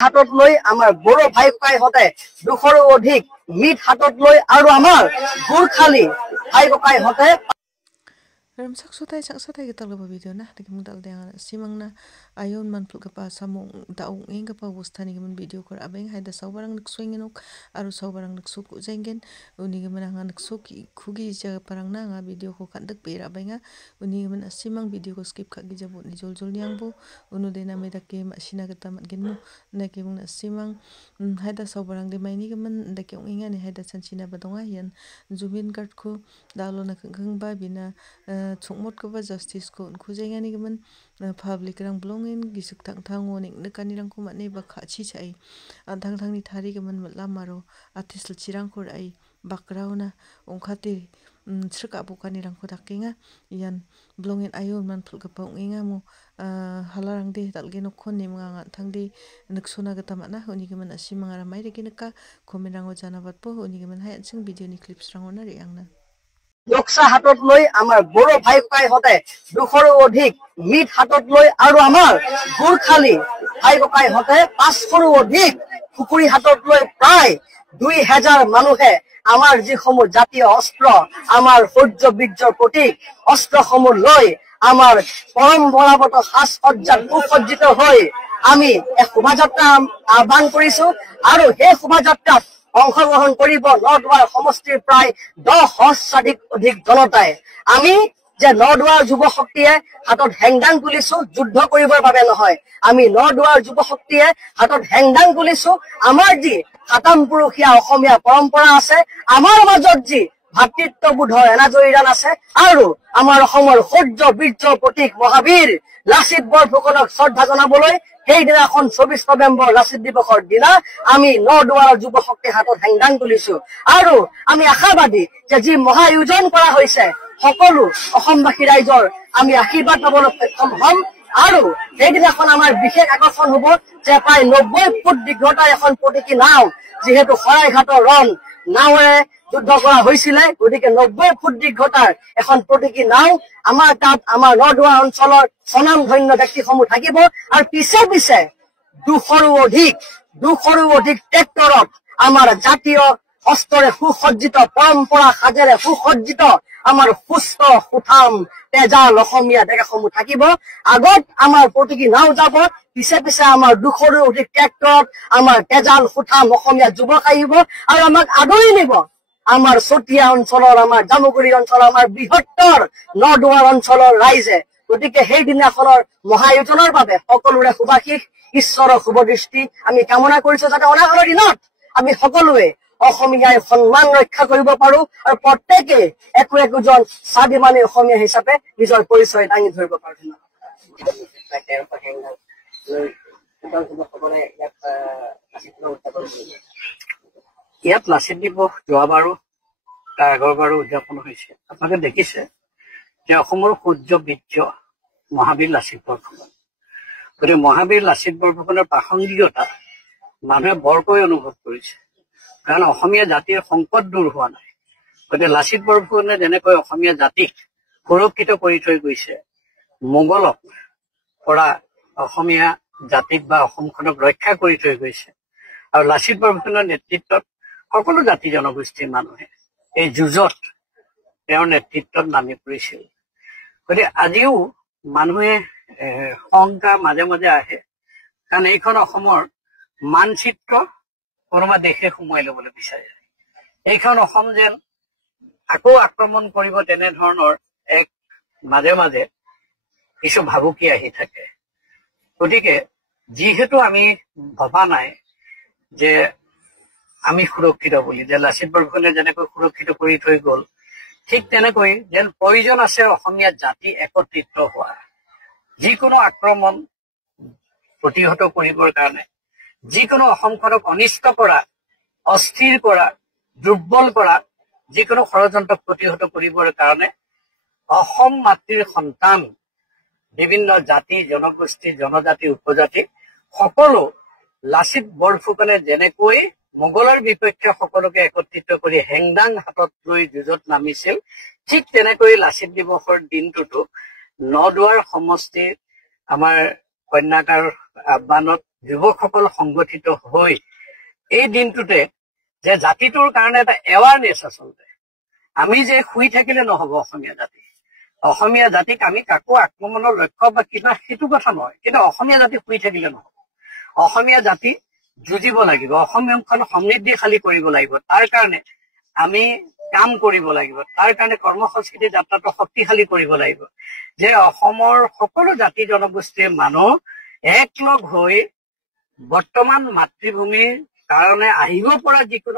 হাতত লৈ আমাৰ বড়ো ভাই ককাইহঁতে 200ৰো অধিক মিট হাতত লৈ আৰু আমাৰ গুৰখালী ভাই ককাইহঁতে saksotai kita loba video nah dek mudal dengan simangna ayon man pul kapa samung daung eng kapa bustani gemen video kor abeng haida saubarang nek swingenuk aru saubarang nek suku jenggen uni gemen nga nek suki khugi jaga parang na nga video ko kandak pera benga uni gemen simang video ko skip ka gijabu ni jol jol yang bu unu dena meda ke masina gata mat gennu na ke mung simang haida saubarang de maini gemen dek ong inga ni haida chansina badonga yan zubin card ko dalo na khang ba bina chungmot ko ba justice ko khujengani gemen public rang blongin gisuk thang thango ning nekani rang ko mane ba khachi chai thang thang ni thari gemen lamaro atisl chirang ko ai bakrauna ongkhati srka bukani rang ko dakinga yan blongin ayon man phul ka paunginga mo halarang de dalge no khon nim nga thang de nuksona gata mana uni gemen asimanga mai reki neka komen rango janabat po uni gemen hai sing video ni clips rangona re angna নক্সা হাতত লৈ আমাৰ বড়ো ভাই ককাইহঁতে 200ৰো অধিক meat হাতত লৈ আৰু আমাৰ গুৰখালী ভাই ককাইহঁতে 500ৰো অধিক খুকুৰি হাতত লৈ প্ৰায় 2000 মানুহে আমাৰ যিসমূহ জাতীয় অস্ত্ৰ আমাৰ সূৰ্য বীৰ্যৰ প্ৰতীক অস্ত্ৰসমূহ লৈ আমাৰ পৰম্পৰাগত সাজ সজ্জাত সুসজ্জিত হৈ আমি এক শোভাযাত্ৰা আহ্বান কৰিছো আৰু সেই শোভাযাত্ৰাত অংশগ্ৰহণ কৰিব নদুৱাৰ সমষ্টিৰ প্ৰায় 10,000 অধিক জনতাই আমি যে নদুৱাৰ যুৱ শক্তিয়ে হাতত হেংদাং তুলিছো যুদ্ধ কৰিবৰ বাবে নহয় আমি নদুৱাৰ যুৱ শক্তিয়ে হাতত হেংদাং তুলিছো আমাৰ যি সাতাম পুৰুষীয়া অসমীয়া পৰম্পৰা আছে আমাৰ মাজত যি ভাতৃত্ববোধৰ এনাজৰীৰান আছে আৰু আমাৰ অসমৰ সূৰ্য বীৰ্যৰ প্ৰতীক মহাবীৰ লাচিত বৰফুকনক শ্ৰদ্ধা জনাবলৈ সেইদিনাখন 24 নৱেম্বৰ লাচিত দিৱসৰ দিনা আমি নদুৱাৰৰ যুৱ শক্তি হাতত হেংদাং তুলিছো আৰু আমি আশাবাদী যে যি মহায়োজন কৰা হৈছে সকলো অসমবাসী ৰাইজৰ আমি আশীৰ্বাদ পাবলৈ সক্ষম হ'ম আৰু সেইদিনাখন আমাৰ বিশেষ আকৰ্ষণ হ'ব যে প্ৰায় 90 ফুট দীৰ্ঘতাৰ এখন প্ৰতীকী নাও যিহেতু শৰাইঘাটৰ ৰণ নাওৰে যুদ্ধ কৰা হৈছিলে গতিকে 90 ফুট দীৰ্ঘতাৰ এখন প্ৰতীকী নাও আমাৰ তাত আমাৰ নদুৱা অঞ্চলৰ স্বনামধন্য ব্যক্তিসমূহ থাকিব আৰু পিছে পিছে 200ৰো অধিক ট্ৰেক্টৰত আমাৰ জাতীয় অস্ত্ৰৰে সুসজ্জিত পৰম্পৰা সাজেৰে সুসজ্জিত আমাৰ সুস্থ সুঠাম তেজাল অসমীয়া ডেকাসমূহ থাকিব আগত আমাৰ প্ৰতীকী নাও যাব পিছে পিছে আমাৰ 200ৰো অধিক ট্ৰেক্টৰত আমাৰ তেজাল সুঠাম অসমীয়া যুৱক আহিব আৰু আমাক আদৰি নিব আমাৰ চতিয়া অঞ্চলৰ আমাৰ জামুগুৰি অঞ্চলৰ আমাৰ বৃহত্তৰ নদুৱাৰ অঞ্চলৰ ৰাইজে গতিকে সেই দিনাখনৰ মহায়োজনৰ বাবে সকলোৰে শুভাশীষ ঈশ্বৰৰ শুভদৃষ্টি আমি কামনা কৰিছো যাতে অনাগত দিনত আমি সকলোৱে অসমীয়াৰ সন্মান ৰক্ষা কৰিব পাৰো আৰু প্ৰত্যেকে একোজন স্বাভিমানী অসমীয়া হিচাপে নিজৰ পৰিচয় দাঙি ধৰিব পাৰো ইয়াত লাচিত দিৱস যোৱাবাৰো তাৰ আগৰবাৰো উদযাপন হৈছে আপোনালোকে দেখিছে যে অসমৰ সূৰ্য বীৰ্য মহাবীৰ লাচিত বৰফুকন গতিকে মহাবীৰ লাচিত বৰফুকনৰ প্ৰাসংগিকতা মানুহে বৰকৈ অনুভৱ কৰিছে কাৰণ অসমীয়া জাতিৰ সংকট দূৰ হোৱা নাই গতিকে লাচিত বৰফুকনে যেনেকৈ অসমীয়া জাতিক সুৰক্ষিত কৰি থৈ গৈছে মোগলক পৰা অসমীয়া জাতিক বা অসমখনক ৰক্ষা কৰি থৈ গৈছে আৰু লাচিত বৰফুকনৰ নেতৃত্বত সকলো জাতি জনগোষ্ঠীৰ মানুহে এই যুঁজত তেওঁৰ নেতৃত্বত নামি পৰিছিল গতিকে আজিও মানুহে শংকা মাজে মাজে আহে কাৰণ এইখন অসমৰ মানচিত্ৰ কোনোবা দেশে সোমাই ল'বলৈ বিচাৰে এইখন অসম যেন আকৌ আক্ৰমণ কৰিব তেনেধৰণৰ এক মাজে মাজে কিছু ভাবুকি আহি থাকে গতিকে যিহেতু আমি ভবা নাই যে আমি সুৰক্ষিত বুলি যে লাচিত বৰফুকনে যেনেকৈ সুৰক্ষিত কৰি থৈ গ'ল ঠিক তেনেকৈ যেন প্ৰয়োজন আছে অসমীয়া জাতি একত্ৰিত হোৱা যিকোনো আক্ৰমণ প্ৰতিহত কৰিবৰ কাৰণে যিকোনো অসমখনক অনিষ্ট কৰা অস্থিৰ কৰা দুৰ্বল কৰা যিকোনো ষড়যন্ত্ৰ প্ৰতিহত কৰিবৰ কাৰণে অসম মাতৃৰ সন্তান বিভিন্ন জাতি জনগোষ্ঠী জনজাতি উপজাতি সকলো লাচিত বৰফুকনে যেনেকৈ মোগলৰ বিপক্ষে সকলোকে একত্ৰিত কৰি হেংদাং হাতত লৈ যুঁজত নামিছিল ঠিক তেনেকৈ লাচিত দিৱসৰ দিনটোতো নদুৱাৰ সমষ্টিৰ আমাৰ কন্যাকাৰ আহ্বানত যুৱকসকল সংগঠিত হৈ এই দিনটোতে যে জাতিটোৰ কাৰণে এটা এৱাৰনেছ আচলতে আমি যে শুই থাকিলে নহব অসমীয়া জাতিক আমি কাকো আক্ৰমণৰ লক্ষ্য বা কিবা সেইটো কথা নহয় কিন্তু অসমীয়া জাতি শুই থাকিলে নহব অসমীয়া জাতি যুঁজিব লাগিব অসমখন সমৃদ্ধিশালী কৰিব লাগিব তাৰ কাৰণে আমি কাম কৰিব লাগিব তাৰ কাৰণে কৰ্মসংস্কৃতি যাত্ৰাটো শক্তিশালী কৰিব লাগিব যে অসমৰ সকলো জাতি জনগোষ্ঠীৰ মানুহ একলগ হৈ বৰ্তমান মাতৃভূমিৰ কাৰণে আহিব পৰা যিকোনো